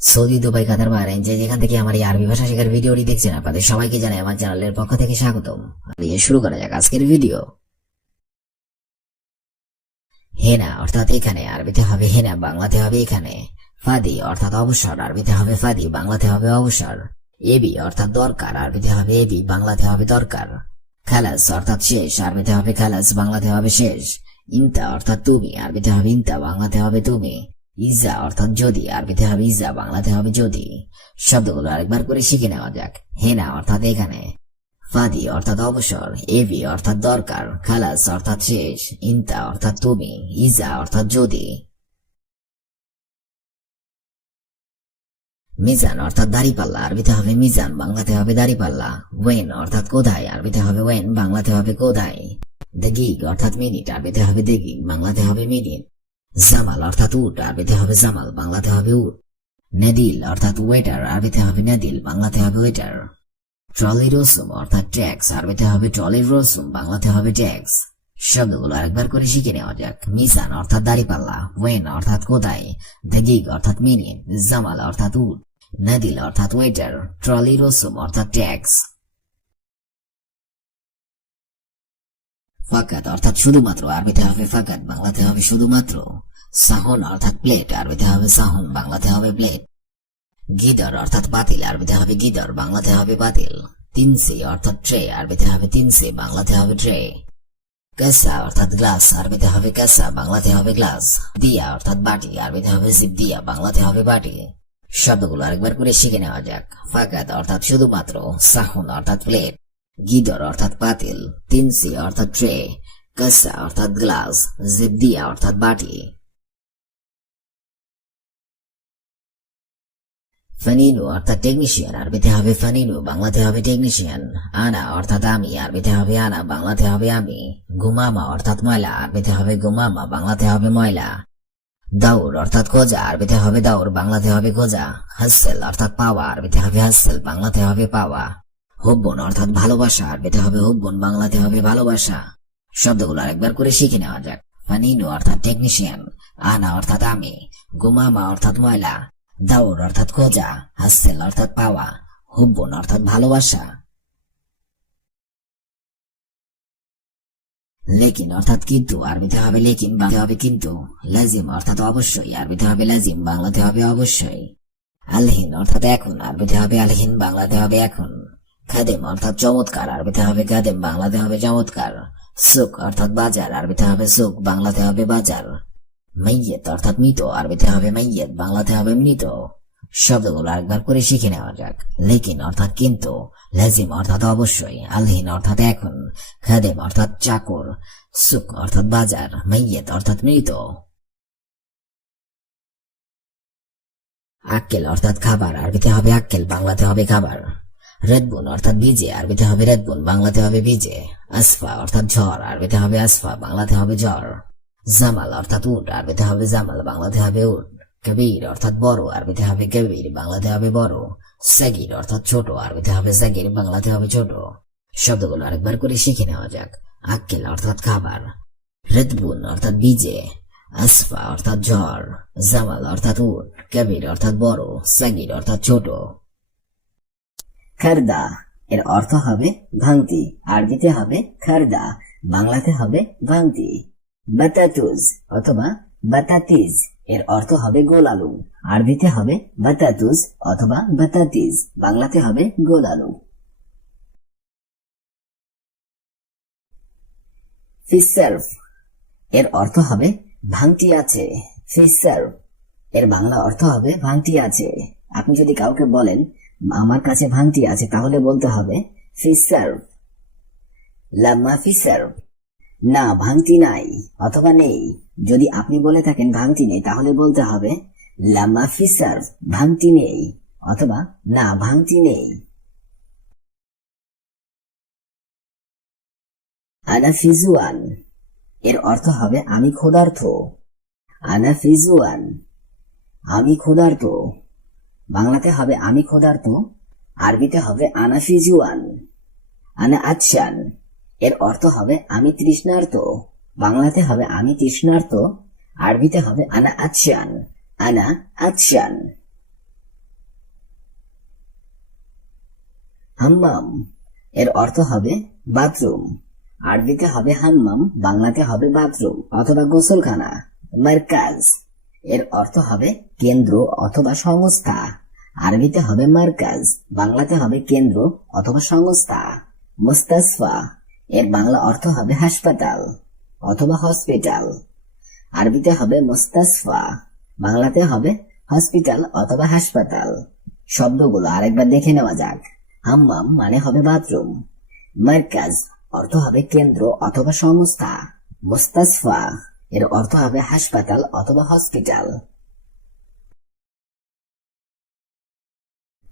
Saudi, Dubai, কাতার, Bahrain, যে যেখান থেকে আমার এই আরবি ভাষা শেখার ভিডিওটি দেখছেন, আপনাদের সবাইকে জানাই আমার চ্যানেলের পক্ষ থেকে স্বাগতম। শুরু করা যাক আজকের ভিডিও। হেনা অর্থাৎ এখানে, আরবিতে হবে হেনা, বাংলাতে হবে এখানে। ফাদি অর্থাৎ অবসর, আরবিতে হবে ফাদি, বাংলাতে হবে অবসর। এবি অর্থাৎ দরকার, আরবিতে হবে এবি, বাংলাতে হবে দরকার। খালাস অর্থাৎ শেষ, আরবিতে হবে খালাস, বাংলাতে হবে শেষ। ইনতা অর্থাৎ তুমি, আরবিতে হবে ইনতা, বাংলাতে হবে তুমি। ইজা অর্থাৎ যদি, আরবিতে হবে ইজা, বাংলাতে হবে যদি। শব্দগুলো আরেকবার করে শিখে নেওয়া যাক। হেনা অর্থাৎ এখানে, ফাদি অর্থাৎ অবসর, এবি অর্থাৎ দরকার, খালাস অর্থাৎ শেষ, ইনতা অর্থাৎ তুমি, ইজা অর্থাৎ যদি। মিজান অর্থাৎ দাড়িপাল্লা, আরবিতে হবে মিজান, বাংলাতে হবে দাড়িপাল্লা। ওয়েন অর্থাৎ কোথায়, আরবিতে হবে ওয়েন, বাংলাতে হবে কোথায়। দেগিগ অর্থাৎ মিনিট, আরবিতে হবে দেগিগ, বাংলাতে হবে মিনিট। জামাল অর্থাৎ উট, আরবিতে হবে জামাল, বাংলাতে হবে উট। নেদিল অর্থাৎ ওয়েটার, আরবিতে হবে নেদিল, বাংলাতে হবে ওয়েটার। ট্রলি রসুম অর্থাৎ ট্যাক্স, আরবিতে হবে ট্রলির রসুম, বাংলাতে হবে ট্যাক্স। শব্দগুলো আরেকবার করে শিখে নেওয়া যাক। মিজান অর্থাৎ দাড়িপাল্লা, ওয়েন অর্থাৎ কোথায়, দেগিগ অর্থাৎ মিনিট, জামাল অর্থাৎ উট, নাদিল অর্থাৎ ওয়েটার, ট্রলি রসুম অর্থাৎ ট্যাক্স। ফাকাত অর্থাৎ শুধুমাত্র, আরবিতে হবে ফাকাত, বাংলাতে হবে শুধুমাত্র। সাহন অর্থাৎ প্লেট, আরবিতে হবে সাহন, বাংলাতে হবে প্লেট। গিদর অর্থাৎ পাতিল, আরবিতে হবে গিদর, বাংলাতে হবে পাতিল। তিনসি অর্থাৎ ট্রে, আরবিতে হবে তিনসি, বাংলাতে হবে ট্রে। কাসা অর্থাৎ গ্লাস, আরবিতে হবে কাসা, বাংলাতে হবে গ্লাস। দিয়া অর্থাৎ বাটি, আরবিতে হবে জিব দিয়া, বাংলাতে হবে বাটি। শব্দগুলো আরেকবার করে শিখে নেওয়া যাক। ফাকাত অর্থাৎ শুধুমাত্র, সাহুন অর্থাৎ প্লেট, গিদর অর্থাৎ পাতিল, তিনসি অর্থাৎ ট্রে, কাসা অর্থাৎ গ্লাস, জিব দিয়া অর্থাৎ বাটি। ফানিনু অর্থাৎ টেকনিশিয়ান, আরবিতে হবে ফানিনু, বাংলাতে হবে টেকনিশিয়ান। আনা অর্থাৎ আমি, আরবিতে হবে আনা, বাংলাতে হবে আমি। গুমামা অর্থাৎ ময়লা, আরবিতে হবে গুমামা, বাংলাতে হবে ময়লা। দাউর অর্থাৎ খোঁজা, আরবিতে হবে দাউর, বাংলাতে হবে খোঁজা। হাসেল অর্থাৎ পাওয়া, আরবিতে হবে হাসেল, বাংলাতে হবে পাওয়া। হুব্বন অর্থাৎ ভালোবাসা, আরবিতে হবে হুব্বন, বাংলাতে হবে ভালোবাসা। শব্দগুলো আরেকবার করে শিখে নেওয়া যাক। ফানিনু অর্থাৎ টেকনিশিয়ান, আনা অর্থাৎ আমি, গুমামা অর্থাৎ ময়লা, দাউর অর্থাৎ খোঁজা, হাসেল অর্থাৎ পাওয়া, হুব্বন অর্থাৎ ভালোবাসা। লেকিন অর্থাৎ কিন্তু, আরবিতে হবে লেকিন, বাংলাতে হবে কিন্তু। লাজিম অর্থাৎ অবশ্যই, আরবিতে হবে লাজিম, বাংলাতে হবে অবশ্যই। আলহিন অর্থাৎ এখন, আরবিতে হবে আলহিন, বাংলাতে হবে এখন। খাদেম অর্থাৎ চমৎকার, আরবিতে হবে খাদেম, বাংলাতে হবে চমৎকার। সুক অর্থাৎ বাজার, আরবিতে হবে সুক, বাংলাতে হবে বাজার। মাইয়েত অর্থাৎ মৃত, আরবিতে হবে মাইয়েত, বাংলাতে হবে মৃত। শব্দগুলো আরেকবার করে শিখে নেওয়া যাক। লেকিন অর্থাৎ কিন্তু, লাজিম অর্থাৎ অবশ্যই, আলহিন অর্থাৎ এখন, খাদেম অর্থাৎ চাকর, সুক অর্থাৎ বাজার, মাইয়েত অর্থাৎ মৃত। আক্কেল অর্থাৎ খাবার, আরবিতে হবে আক্কেল, বাংলাতে হবে খাবার। রেদবুন অর্থাৎ ভিজে, আরবিতে হবে রেদবুন, বাংলাতে হবে ভিজে। আসফা অর্থাৎ ঝড়, আরবিতে হবে আসফা, বাংলাতে হবে ঝড়। জামাল অর্থাৎ উট, আরবিতে হবে জামাল, বাংলাতে হবে উট। কবির অর্থাৎ বড়, আরবিতে হবে কবির, বাংলাতে হবে বড়। সাগির অর্থাৎ ছোট, আরবিতে হবে সাগির, বাংলাতে হবে ছোট। শব্দগুলো আরেকবার করে শিখে নেওয়া যাক। আক্কেল অর্থাৎ খাবার, রেদবুন অর্থাৎ ভিজে, আসফা অর্থাৎ ঝড়, জামাল অর্থাৎ উট, কবির অর্থাৎ বড়, সাগির অর্থাৎ ছোট। খারদা এর অর্থ হবে ভাঙতি, আরবিতে হবে খারদা, বাংলাতে হবে ভাঙতি। বাতাতুজ অথবা বাতাতিজ এর অর্থ হবে গোল আলু, আরবিতে হবে বাতাতুজ অথবা বাতাতিজ, বাংলাতে হবে গোল আলু। ফিসার্ভ এর অর্থ হবে ভাঙতি আছে। ফিসার্ভ এর বাংলা অর্থ হবে ভাঙতি আছে। আপনি যদি কাউকে বলেন আমার কাছে ভাঙতি আছে, তাহলে বলতে হবে ফিসার্ভ। লাম্মা ফিসার্ভ, না ভাঙতি নাই অথবা নেই। যদি আপনি বলে থাকেন ভাঙতি নেই, তাহলে বলতে হবে লাম্মা ফিসার্ভ, ভাঙতি নেই অথবা না ভাঙতি নেই। আনা ফিজুয়ান এর অর্থ হবে আমি ক্ষুধার্ত। আনা ফিজুয়ান, আমি ক্ষুধার্ত, বাংলাতে হবে আমি ক্ষুধার্ত, আরবিতে হবে আনা ফিজুয়ান। আনা আচ্ছান এর অর্থ হবে আমি তৃষ্ণার্ত, বাংলাতে হবে আমি তৃষ্ণার্ত, আরবিতে হবে আনা আচ্ছান, আনা আচ্ছান। হাম্মাম এর অর্থ হবে বাথরুম। আরবিতে হবে হাম্মাম, বাংলাতে হবে বাথরুম অথবা গোসলখানা। মারকাজ এর অর্থ হবে কেন্দ্র অথবা সংস্থা। আরবিতে হবে মারকাজ, বাংলাতে হবে কেন্দ্র অথবা সংস্থা। মুস্তাশফা এর বাংলা অর্থ হবে হাসপাতাল অথবা হসপিটাল। আরবিতে হবে মুস্তাশফা, বাংলাতে হবে হসপিটাল অথবা হাসপাতাল। শব্দগুলো আরেকবার দেখে নেওয়া যাক। হাম্মাম মানে হবে বাথরুম। মারকাজ অর্থ হবে কেন্দ্র অথবা সংস্থা। মুস্তাশফা এর অর্থ হবে হাসপাতাল অথবা হসপিটাল।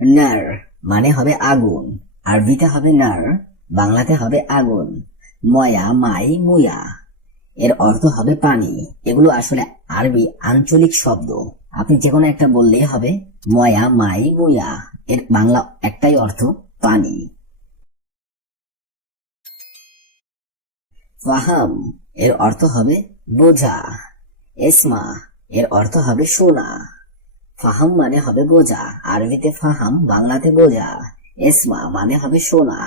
নার মানে হবে আগুন। আরবিতে হবে নার, বাংলাতে হবে আগুন। ময়া, মাই, মুয়া এর অর্থ হবে পানি। এগুলো আসলে আরবি আঞ্চলিক শব্দ, আপনি যে কোনো একটা বললেই হবে। ময়া, মাই, মুয়া এর বাংলা একটাই অর্থ পানি। ফাহাম এর অর্থ হবে বোঝা। এসমা এর অর্থ হবে শোনা। ফাহাম মানে হবে বোঝা, আরবিতে ফাহাম, বাংলাতে বোঝা। এসমা মানে হবে শোনা,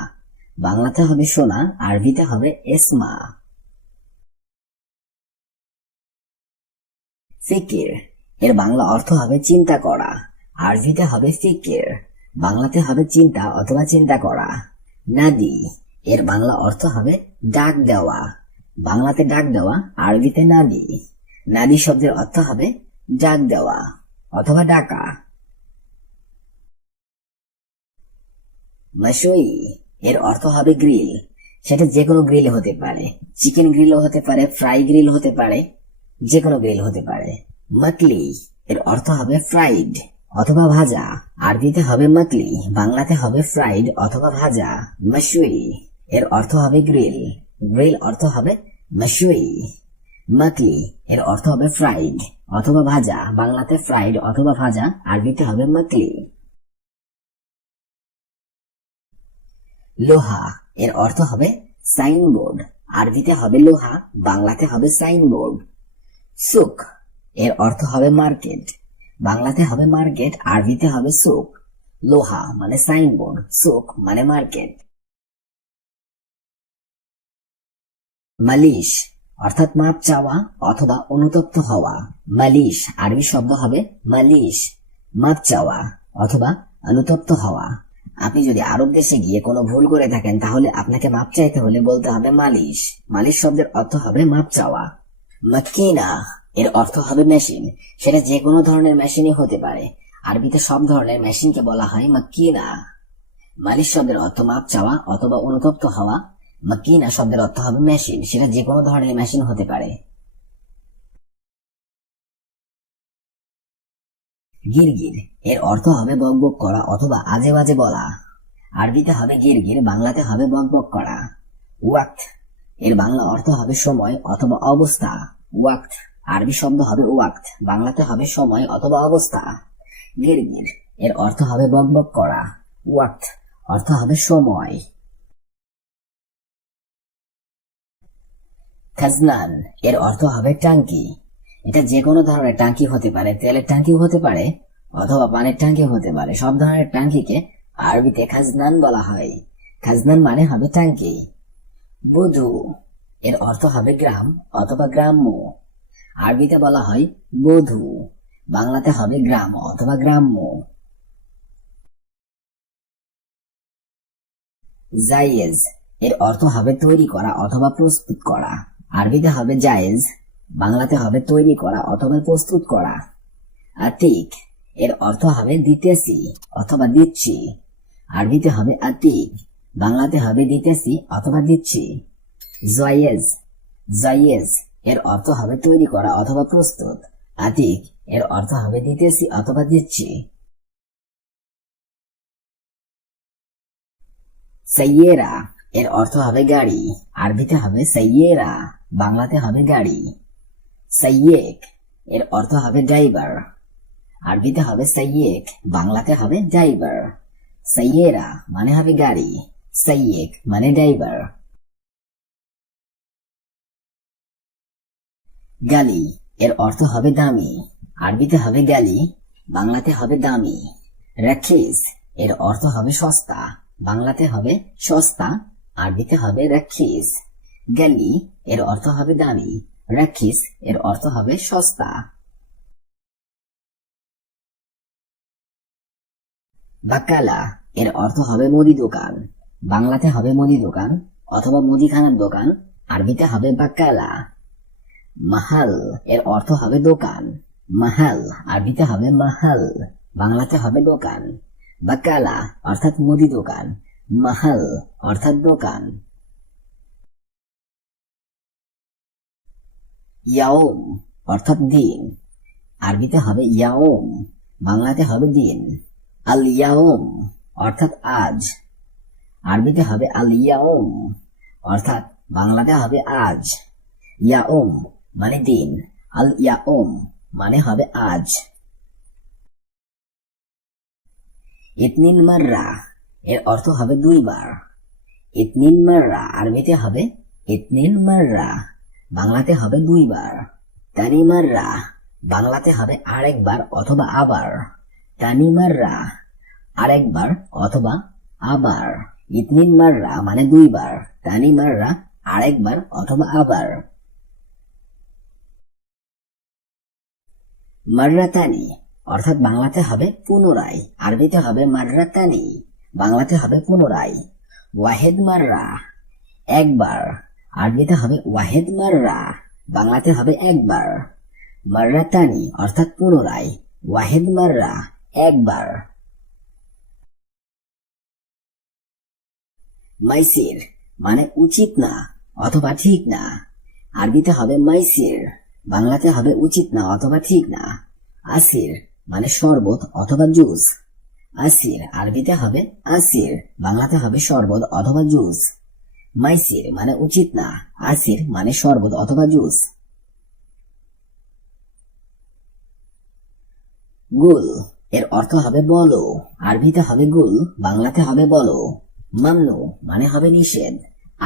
বাংলাতে হবে শোনা, আরবিতে হবে এসমা। ফিকির এর বাংলা অর্থ হবে চিন্তা করা। আরবিতে হবে ফিকির, বাংলাতে হবে চিন্তা অথবা চিন্তা করা। নাদি এর বাংলা অর্থ হবে ডাক দেওয়া। বাংলাতে ডাক দেওয়া, আরবিতে নাদি। নাদি শব্দের অর্থ হবে ডাক দেওয়া অথবা ডাকা। মাশুই এর অর্থ হবে গ্রিল। সেটা যে কোনো গ্রিল হতে পারে, চিকেন গ্রিলও হতে পারে, ফ্রাই গ্রিল হতে পারে, যে কোনো গ্রিল হতে পারে। মাকলি এর অর্থ হবে ফ্রাইড অথবা ভাজা। আরবিতে হবে মাকলি, বাংলাতে হবে ফ্রাইড অথবা ভাজা। মাশুই এর অর্থ হবে গ্রিল, গ্রিল অর্থ হবে মাশুই। মাকলি এর অর্থ হবে ফ্রাইড অথবা ভাজা, বাংলাতে ফ্রাইড অথবা ভাজা, আরবিতে হবে মাকলি। লোহা এর অর্থ হবে সাইনবোর্ড। আরবিতে হবে লোহা, বাংলাতে হবে সাইনবোর্ড। সুক এর অর্থ হবে মার্কেট। বাংলাতে হবে মার্কেট, আরবিতে হবে সুক। লোহা মানে সাইনবোর্ড, সুক মানে মার্কেট। মালিশ অর্থাৎ মাপ চাওয়া অথবা অনুতপ্ত হওয়া। মালিশ আরবি শব্দ হবে মালিশ, মাপ চাওয়া অথবা অনুতপ্ত হওয়া। আপনি যদি আরব দেশে গিয়ে কোনো ভুল করে থাকেন তাহলে আপনাকে মাপ চাইতে হলে বলতে হবে মালিশ। মালিশ শব্দের অর্থ হবে মাপ চাওয়া। মাকিনা এর অর্থ হবে মেশিন। সেটা যে কোনো ধরনের মেশিনই হতে পারে। আরবিতে সব ধরনের মেশিনকে বলা হয় মাকিনা। মালিশ শব্দের অর্থ মাপ চাওয়া অথবা অনুতপ্ত হওয়া। মাকিনা শব্দের অর্থ হবে মেশিন, সেটা যে কোনো ধরনের মেশিন হতে পারে। গিরগির এর অর্থ হবে বকবক করা অথবা আজে বাজে বলা। আরবিতে হবে গিরগির, বাংলাতে হবে বকবক করা। ওয়াক্ত এর বাংলা অর্থ হবে সময় অথবা অবস্থা। ওয়াক্ত আরবি শব্দ হবে ওয়াক্ত, বাংলাতে হবে সময় অথবা অবস্থা। গিরগির এর অর্থ হবে বকবক করা। ওয়াক্ত অর্থ হবে সময়। খাজনান এর অর্থ হবে টাঙ্কি। এটা যে কোনো ধরনের টাঙ্কি হতে পারে, তেলের টাঙ্কিও হতে পারে অথবা পানির টাঙ্কি হতে পারে। সব ধরনের টাঙ্কিকে আরবিতে খাজনান বলা হয়। খাজনান মানে হবে টাঙ্কি। বধূ এর অর্থ হবে গ্রাম অথবা গ্রাম্য। আরবিতে বলা হয় বধূ, বাংলাতে হবে গ্রাম অথবা গ্রাম্য। জায়েজ এর অর্থ হবে তৈরি করা অথবা প্রস্তুত করা। আরবিতে হবে জায়েজ, বাংলাতে হবে তৈরি করা অথবা প্রস্তুত করা। আতিক এর অর্থ হবে দিতেছি অথবা দিচ্ছি। আরবিতে হবে আতিক, বাংলাতে হবে দিতেছি অথবা দিচ্ছি। জায়েজ জায়েজ এর অর্থ হবে তৈরি করা অথবা প্রস্তুত। আতিক এর অর্থ হবে দিতেছি অথবা দিচ্ছি। সাইয়েরা এর অর্থ হবে গাড়ি। আরবিতে হবে সাইয়েরা, বাংলাতে হবে গাড়ি। সাইয়েক এর অর্থ হবে ড্রাইভার। আরবিতে হবে সাইয়েক, বাংলাতে হবে ড্রাইভার। সাইয়েরা মানে হবে গাড়ি, সাইয়েক মানে ড্রাইভার। গালি এর অর্থ হবে দামি। আরবিতে হবে গালি, বাংলাতে হবে দামি। রাখিস এর অর্থ হবে সস্তা। বাংলাতে হবে সস্তা, আরবিতে হবে রাখিস। গালি এর অর্থ হবে দামি, রাখিস এর অর্থ হবে সস্তা। বাকালা এর অর্থ হবে মুদি দোকান, বাংলাতে হবে মুদি দোকান অথবা মুদিখানার দোকান, আরবিতে হবে বাকালা। মাহাল এর অর্থ হবে দোকান, মাহাল আরবিতে হবে মাহাল, বাংলাতে হবে দোকান। বাকালা অর্থাৎ মুদি দোকান, মাহাল অর্থাৎ দোকান। ইয়াউম অর্থাৎ দিন, আরবিতে হবে ইয়াউম, বাংলাতে হবে দিন। আল ইয়াউম অর্থাৎ আজ, আরবিতে হবে আল ইয়াউম অর্থাৎ বাংলাতে হবে আজ। ইয়াউম মানে দিন, আল ইয়াউম মানে হবে আজ। ইতনিন মাররা এর অর্থ হবে দুইবার, ইতনিন মাররা আরবিতে হবে ইতনিন মাররা, বাংলাতে হবে দুইবার। তানি মাররা বাংলাতে হবে আরেকবার অথবা আবার, তানি মাররা আরেকবার অথবা আবার। ইতনিন মাররা মানে দুইবার, তানি মাররা আরেকবার অথবা আবার। মাররাতানি অর্থাৎ বাংলাতে হবে পুনরায়, আরবিতে হবে মাররাতানি, বাংলাতে হবে পুনরায়। ওয়াহেদ মাররা একবার, আরবিতে হবে ওয়াহেদ মাররা, বাংলাতে হবে একবার। মাররাতানি অর্থাৎ পুনরায়, ওয়াহেদ মাররা একবার। মাইসির মানে উচিত না অথবা ঠিক না, আরবিতে হবে মাইসির, বাংলাতে হবে উচিত না অথবা ঠিক না। আসির মানে শরবত অথবা জুস, আসির আরবিতে হবে আসির, বাংলাতে হবে শরবত অথবা জুস। মাইসির মানে উচিত না, আসির মানে শরবত অথবা জুস। গুল এর অর্থ হবে বলো, আরবিতে হবে গুল, বাংলাতে হবে বলো। মামনু মানে হবে নিষেধ,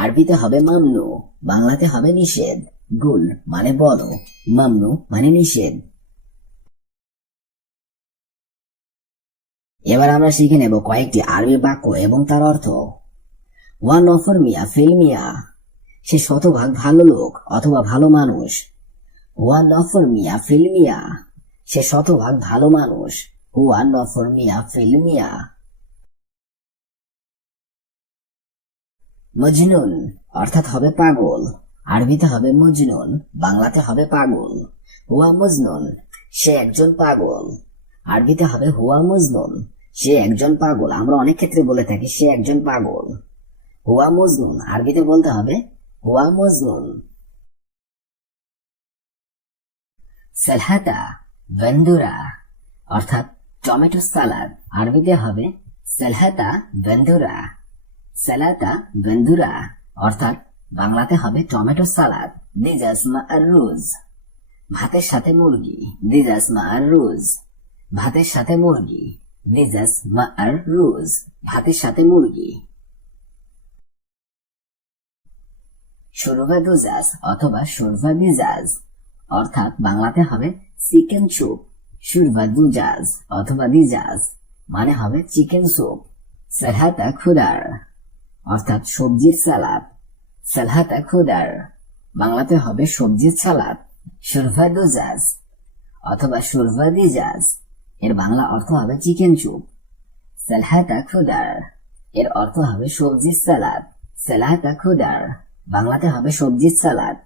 আরবিতে হবে মামনু, বাংলাতে হবে নিষেধ। গুল মানে বলো, মামনু মানে নিষেধ। এবার আমরা শিখে নেব কয়েকটি আরবি বাক্য এবং তার অর্থ। ওয়ান অফর মিয়া ফিল মিয়া, সে শতভাগ ভালো লোক অথবা ভালো মানুষ। ওয়ান অফর মিয়া ফিল মিয়া, সে শতভাগ ভালো মানুষ। ওয়ান অফর মিয়া ফিল মিয়া। মজনুন অর্থাৎ হবে পাগল, আরবিতে হবে মজনুন, বাংলাতে হবে পাগল। হুয়া মজনুন সে একজন পাগল, আরবিতে হবে হুয়া মজনুন, সে একজন পাগল। আমরা অনেক ক্ষেত্রে বলে থাকি সে একজন পাগল। হুয়া মজনুন আরবিতে বলতে হবে হুয়া মজনুন। সালহাতা ভেন্দুরা অর্থাৎ টমেটো সালাদ, আরবিতে হবে সালহাতা ভেন্দুরা। সালাতা ভেন্দুরা অর্থাৎ বাংলাতে হবে টমেটো সালাদ। দিজাস মা আর রুজ ভাতের সাথে মুরগি, দিজাস মা আর রুজ ভাতের সাথে মুরগি। দিজাস মা আর রুজ ভাতের সাথে মুরগি। শুরভা দুজাস অথবা শুরভা দিজাজ অর্থাৎ বাংলাতে হবে চিকেন স্যুপ। শুরভা দুজাজ অথবা দিজাজ মানে হবে চিকেন স্যুপ। সালহাতা খুদার অর্থাৎ সবজির সালাদ। সালহাতা খুদার বাংলাতে হবে সবজির সালাদ। শুরভা দুজাজ অথবা শুরভা দিজাজ এর বাংলা অর্থ হবে চিকেন স্যুপ। সালহাতা খুদার এর অর্থ হবে সবজির সালাদ। সালহাতা খুদার বাংলাতে হবে সবজির সালাদ।